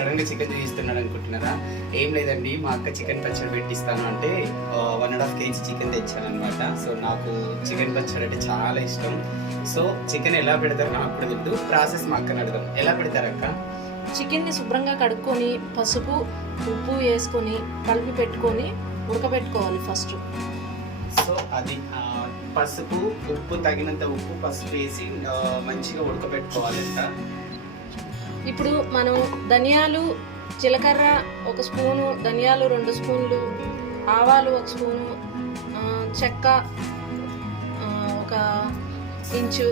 ఏంటి సడన్గా చికెన్ చూపిస్తున్నాడు అనుకుంటున్నారా? ఏం లేదండి మా అక్క చికెన్ పచ్చడి పెట్టిస్తాను అంటే one and half KG chicken తెచ్చాను అనమాట సో నాకు చికెన్ పచ్చడి అంటే చాలా ఇష్టం. సో చికెన్ ఎలా పెడతారో నాకు కూడా తెలియదు ప్రాసెస్ మా అక్కని అడదాం ఎలా పెడతారు అక్క చికెన్ని శుభ్రంగా కడుక్కొని పసుపు ఉప్పు వేసుకొని కలిపి పెట్టుకొని ఉడకబెట్టుకోవాలి ఫస్ట్. సో అది పసుపు ఉప్పు తగినంత ఉప్పు పసుపు వేసి మంచిగా ఉడకబెట్టుకోవాలంట. ఇప్పుడు మనం ధనియాలు జీలకర్ర ఒక స్పూను ధనియాలు రెండు స్పూన్లు ఆవాలు ఒక స్పూను చెక్క ఒక ఇంచు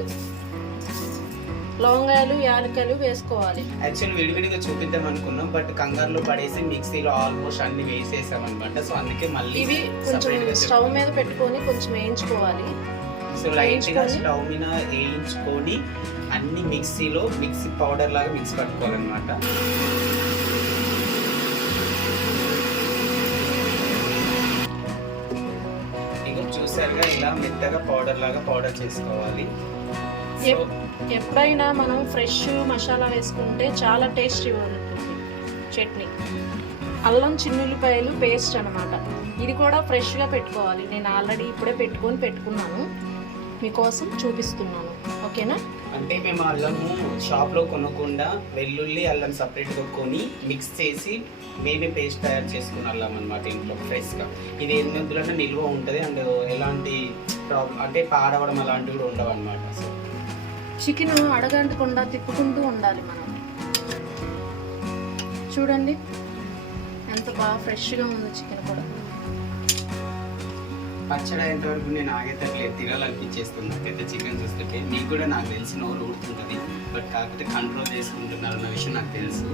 లవంగాలు యాలకులు వేసుకోవాలి. యాక్చువల్ విడివిడిగా చూపిద్దాం అనుకున్నాం బట్ కంగారులో పడేసి మిక్సీలో ఆల్మోస్ట్ అన్ని వేసేసాం అనమాట సో అందుకే మళ్ళీ ఇవి కొంచెం స్టవ్ మీద పెట్టుకొని కొంచెం వేయించుకోవాలి. సో లైట్గా వేయించుకొని- స్టవ్ మీద వేయించుకొని అన్ని మిక్సీలో మిక్సీ పౌడర్ లాగా మిక్స్ పట్టుకోవాలన్నమాట. ఇక చూసారుగా ఇలా మెత్తగా పౌడర్ లాగా పౌడర్ చేసుకోవాలి. ఎప్పుడైనా మనం ఫ్రెష్ మసాలా వేసుకుంటే చాలా టేస్ట్ ఉంటుంది చట్నీ. అల్లం చిన్నుల్లిపాయలు పేస్ట్ అన్నమాట. ఇది కూడా ఫ్రెష్గా పెట్టుకోవాలి. నేను ఆల్రెడీ ఇప్పుడే పెట్టుకొని పెట్టుకున్నాను. మీకోసం చూపిస్తున్నాను. ఓకేనా? అంటే మేము అల్లము షాప్లో కొనకుండా వెల్లుల్లి అల్లం సపరేట్గా కొని మిక్స్ చేసి మేమే పేస్ట్ తయారు చేసుకుని అల్లం అనమాట ఇంట్లో ఫ్రెష్గా ఇది ఎన్ని వద్దులంటే నిల్వ ఉంటది అండ్ ఎలాంటి ప్రాబ్లం అంటే పాడవడం అలాంటివి కూడా ఉండవు అనమాట సో చికెన్ అడగంటకుండా తిప్పుకుంటూ ఉండాలి మనం. చూడండి. ఎంత బాగా ఫ్రెష్గా ఉంది చికెన్ కూడా. పచ్చడి అయ్యేంత వరకు నేను ఆగేటట్లేదు తినాలనిపించేస్తుంది. నాకైతే చికెన్ చూస్తుంటే మీకు కూడా నాకు తెలిసి నోరు ఊడుతుంటుంది బట్ కాకపోతే కంట్రోల్ చేసుకుంటున్నారు అన్న విషయం నాకు తెలుసు.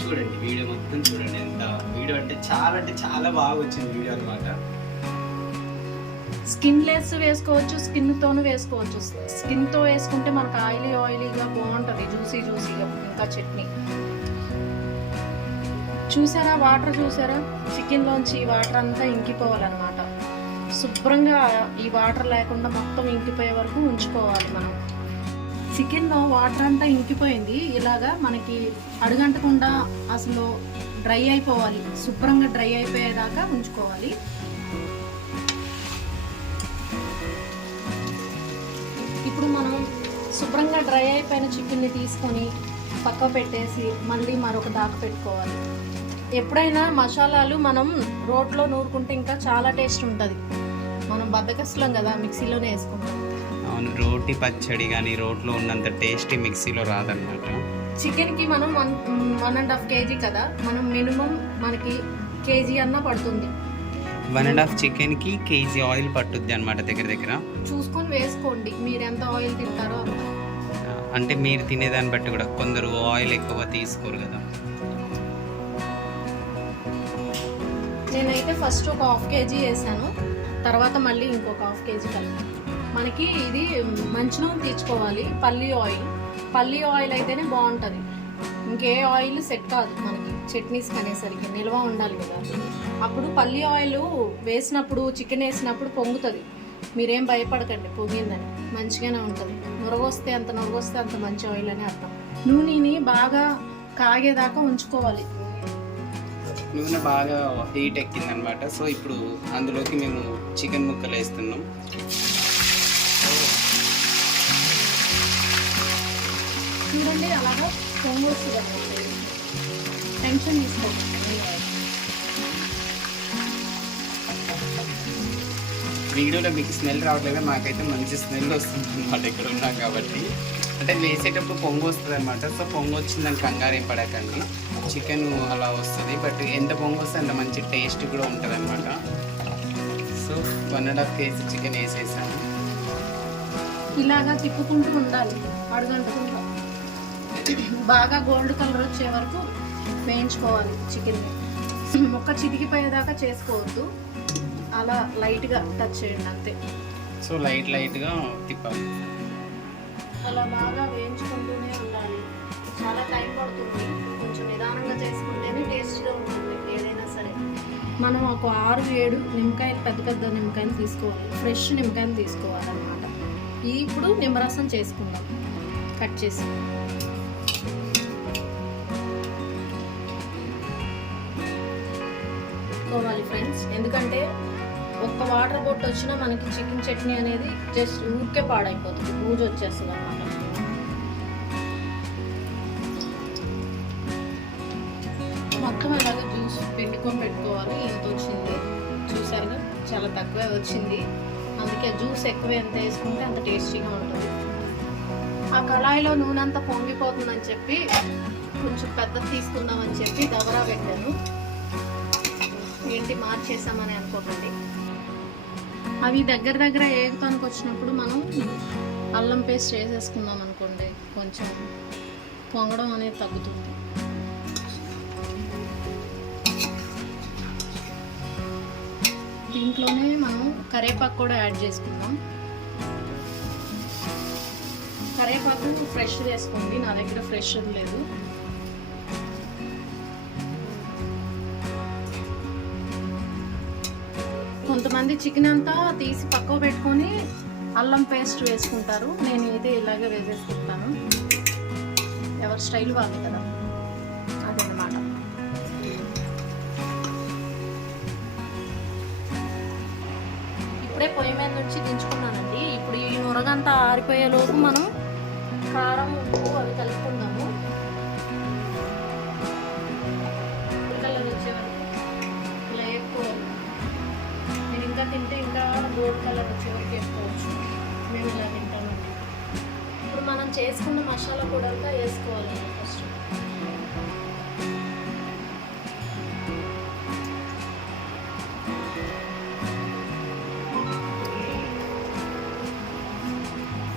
చూడండి వీడియో మొత్తం చూడండి ఎంత వీడియో అంటే చాలా అంటే చాలా బాగా వచ్చింది వీడియో అనమాట స్కిన్ లెస్ వేసుకోవచ్చు స్కిన్ తోను వేసుకోవచ్చు. స్కిన్తో వేసుకుంటే మనకు ఆయిలీ ఆయిలీగా బాగుంటుంది. జ్యూసీ జ్యూసీగా ఇంకా చట్నీ. చూసారా? వాటర్ చూసారా? చికెన్ లోంచి ఈ వాటర్ అంతా ఇంకిపోవాలన్నమాట. శుభ్రంగా ఈ వాటర్ లేకుండా మొత్తం ఇంకిపోయే వరకు ఉంచుకోవాలి మనం. చికెన్లో వాటర్ అంతా ఇంకిపోయింది. ఇలాగా మనకి అడుగంటకుండా అసలు డ్రై అయిపోవాలి. శుభ్రంగా డ్రై అయిపోయేదాకా ఉంచుకోవాలి. ఇప్పుడు మనం శుభ్రంగా డ్రై అయిపోయిన చికెన్ని తీసుకొని పక్క పెట్టేసి మళ్ళీ మరొక దాకా పెట్టుకోవాలి. ఎప్పుడైనా మసాలాలు మనం రోట్లో నూరుకుంటే ఇంకా చాలా టేస్ట్ ఉంటుంది. మనం బద్దకస్తులం కదా మిక్సీలోనే వేసుకుంటాం. అవును రోటి పచ్చడి కానీ రోట్లో ఉన్నంత టేస్టీ మిక్సీలో రాదనమాట చికెన్కి మనం one one and half KG కదా మనం మినిమం మనకి కేజీ అన్న పడుతుంది. వన్ అండ్ హాఫ్ చికెన్కి కేజీ ఆయిల్ పట్టుద్ది అనమాట దగ్గర దగ్గర. చూసుకొని వేసుకోండి మీరు ఎంత ఆయిల్ తింటారో అంటే మీరు తినేదాన్ని బట్టి కూడా కొందరు ఆయిల్ ఎక్కువ తీసుకోరు కదా. నేనైతే ఫస్ట్ ఒక హాఫ్ కేజీ వేసాను. తర్వాత మళ్ళీ ఇంకొక హాఫ్ కేజీ కలిపి. మనకి ఇది మంచి నూనె తీసుకోవాలి పల్లి ఆయిల్. పల్లి ఆయిల్ అయితేనే బాగుంటుంది. ఇంకే ఆయిల్ సెట్ కాదు మనకి చట్నీస్ కనేసరికి నిల్వ ఉండాలి కదా. అప్పుడు పల్లి ఆయిల్ వేసినప్పుడు చికెన్ వేసినప్పుడు పొంగుతుంది. మీరేం భయపడకండి పొంగిందని. మంచిగానే ఉంటుంది. నురగొస్తే అంత నురగొస్తే అంత మంచి ఆయిల్ అని అర్థం. నూనెని బాగా కాగేదాకా ఉంచుకోవాలి. నూనె బాగా హీట్ ఎక్కింది అనమాట సో ఇప్పుడు అందులోకి మేము చికెన్ ముక్కలు వేస్తున్నాం. చూడండి అలాగా పొంగు వస్తుంది టెన్షన్ తీసుకోండి వీడియోలో మీకు స్మెల్ రావట్లేదు? మాకైతే మంచి స్మెల్ వస్తుంది అనమాట ఇక్కడ ఉన్నాం కాబట్టి. అంటే వేసేటప్పుడు పొంగు వస్తుంది అనమాట సో పొంగు వచ్చిందని కంగారు పడకండి. చికెన్ అలా వస్తుంది. బట్ ఎంత పొంగు వస్తే అంత మంచి టేస్ట్ కూడా ఉంటుంది అనమాట so one and half KG chicken వేసేసాము ఇలాగా తిప్పుకుంటూ ఉండాలి. అడుగంటుకుంటూ బాగా గోల్డ్ కలర్ వచ్చే వరకు వేయించుకోవాలి చికెన్ని ముక్క చితికిపోయేదాకా చేసుకోవద్దు. అలా లైట్గా టచ్ చేయండి అంతే. సో లైట్ లైట్గా తిప్పాలి. అలా బాగా వేయించుకుంటూనే ఉండాలి. చాలా టైం పడుతుంది. కొంచెం నిదానంగా చేసుకుంటేనే టేస్ట్గా ఉంటుంది ఏదైనా సరే. మనం ఒక ఆరు ఏడు నిమ్మకాయలు పెద్ద పెద్ద నిమ్మకాయలు తీసుకోవాలి. ఫ్రెష్ నిమ్మకాయలు తీసుకోవాలన్నమాట. ఇప్పుడు నిమ్మరసం చేసుకుందాం. కట్ చేసి. ఫ్రెండ్స్. ఎందుకంటే ఒక్క వాటర్ బొట్టు వచ్చినా మనకి చికెన్ చట్నీ అనేది జస్ట్ ఊరికే పాడైపోతుంది. బూజు వచ్చేస్తుంది అనమాట మొత్తం అలాగే జ్యూస్ పిండుకొని పెట్టుకోవాలి. ఇంత వచ్చింది. చూసారుగా? చాలా తక్కువే వచ్చింది. అందుకే జ్యూస్ ఎక్కువ ఎంత వేసుకుంటే అంత టేస్టీగా ఉంటుంది. ఆ కళాయిలో నూనె అంతా పొంగిపోతుందని చెప్పి కొంచెం పెద్దది తీసుకుందామని చెప్పి దబరా పెట్టాను. ఏంటి మార్చేసామని అనుకోకండి. అవి దగ్గర దగ్గర ఏగుతానికి వచ్చినప్పుడు మనం అల్లం పేస్ట్ వేసేసుకుందాం అనుకోండి. కొంచెం పొంగడం అనేది తగ్గుతుంది. దీంట్లోనే మనం కరేపాకు కూడా యాడ్ చేసుకుందాం. కరేపాకు ఫ్రెష్ చేసుకోండి నా దగ్గర ఫ్రెష్ లేదు. కొంతమంది చికెన్ అంతా తీసి పక్కకు పెట్టుకొని అల్లం పేస్ట్ వేసుకుంటారు. నేను ఇది ఇలాగే వేసేసుకుంటాను. ఎవరి స్టైల్ వాళ్ళు కదా. అదనమాట ఇప్పుడే పొయ్యి మీద నుంచి దించుకున్నానండి. ఇప్పుడు ఈ మురగంతా ఆరిపోయే లోపు మనం కూడా వేసుకోవాలి ఫస్ట్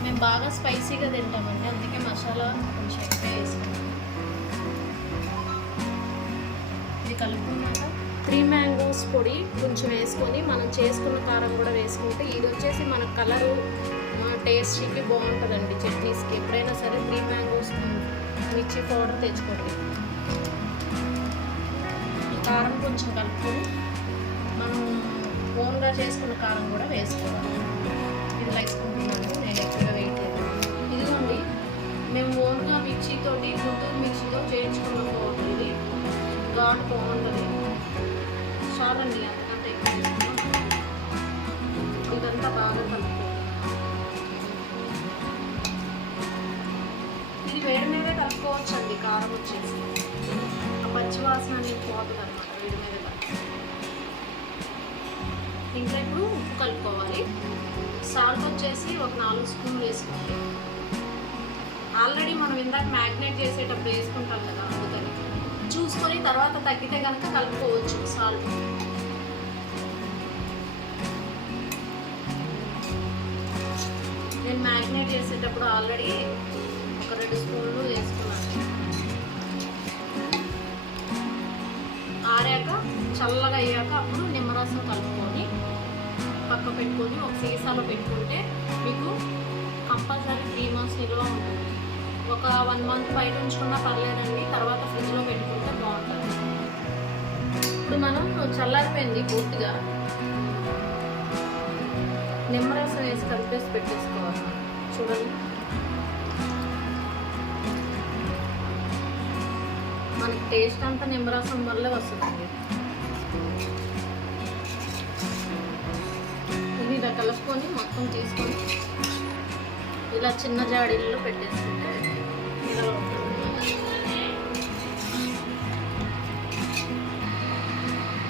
మేము బాగా స్పైసీగా తింటామండి అందుకే మసాలా కొంచెం ఎక్కువ వేసుకుంటాం ఇది కలుపుకున్నాక త్రీ మ్యాంగోస్ పొడి కొంచెం వేసుకొని మనం చేసుకున్న కారం కూడా వేసుకుంటే ఇది వచ్చేసి మన కలరు టేస్ట్కి బాగుంటుందండి చట్నీస్కి. ఎప్పుడైనా సరే త్రీ మ్యాంగోస్ మిర్చి పౌడర్ తెచ్చుకోండి. కారం కొంచెం కలుపుకొని మనం ఓన్గా చేసుకున్న కారం కూడా వేసుకోవాలి. ఇది వేసుకుంటున్నాను నేను ఎక్కువగా వేయట్లేదు ఇదిగోండి మేము ఓన్గా మిర్చితోటి గుంటూరు మిర్చితో చేయించుకున్న పౌడర్ ఇది. ఘాటు బాగుంటుంది చాలండి అంతకంటే ఎక్కువ మీదే అండి కారం వచ్చేసి. ఆ పచ్చి వాసన అనేది పోతుంది అనమాట వేడి మీద ఇంకా ఇప్పుడు ఉప్పు కలుపుకోవాలి. సాల్ట్ వచ్చేసి ఒక నాలుగు స్పూన్లు వేసుకోవాలి. ఆల్రెడీ మనం ఇందాక మ్యాగ్నేట్ చేసేటప్పుడు వేసుకుంటాం కదా అందుకని. చూసుకొని తర్వాత తగ్గితే కనుక కలుపుకోవచ్చు సాల్ట్. నేను మ్యాగ్నేట్ చేసేటప్పుడు ఆల్రెడీ పెట్టుకొని ఒక సీసాలో పెట్టుకుంటే మీకు కంపల్సరీ త్రీ మంత్స్ నిల్వ ఉంటుంది. ఒక వన్ మంత్ బయట ఉంచుకున్నా పర్లేదండి తర్వాత ఫ్రిడ్జ్లో పెట్టుకుంటే బాగుంటుంది. ఇప్పుడు మనం చల్లారిపోయింది పూర్తిగా. నిమ్మరసం వేసి కలిపేసి పెట్టేసుకోవాలి. చూడండి. మనకి టేస్ట్ అంతా నిమ్మరసం వల్లే వస్తుందండి. ఇలా కలుపుకొని మొత్తం తీసుకొని ఇలా చిన్న జాడీల్లో పెట్టేసుకుంటే ఇలా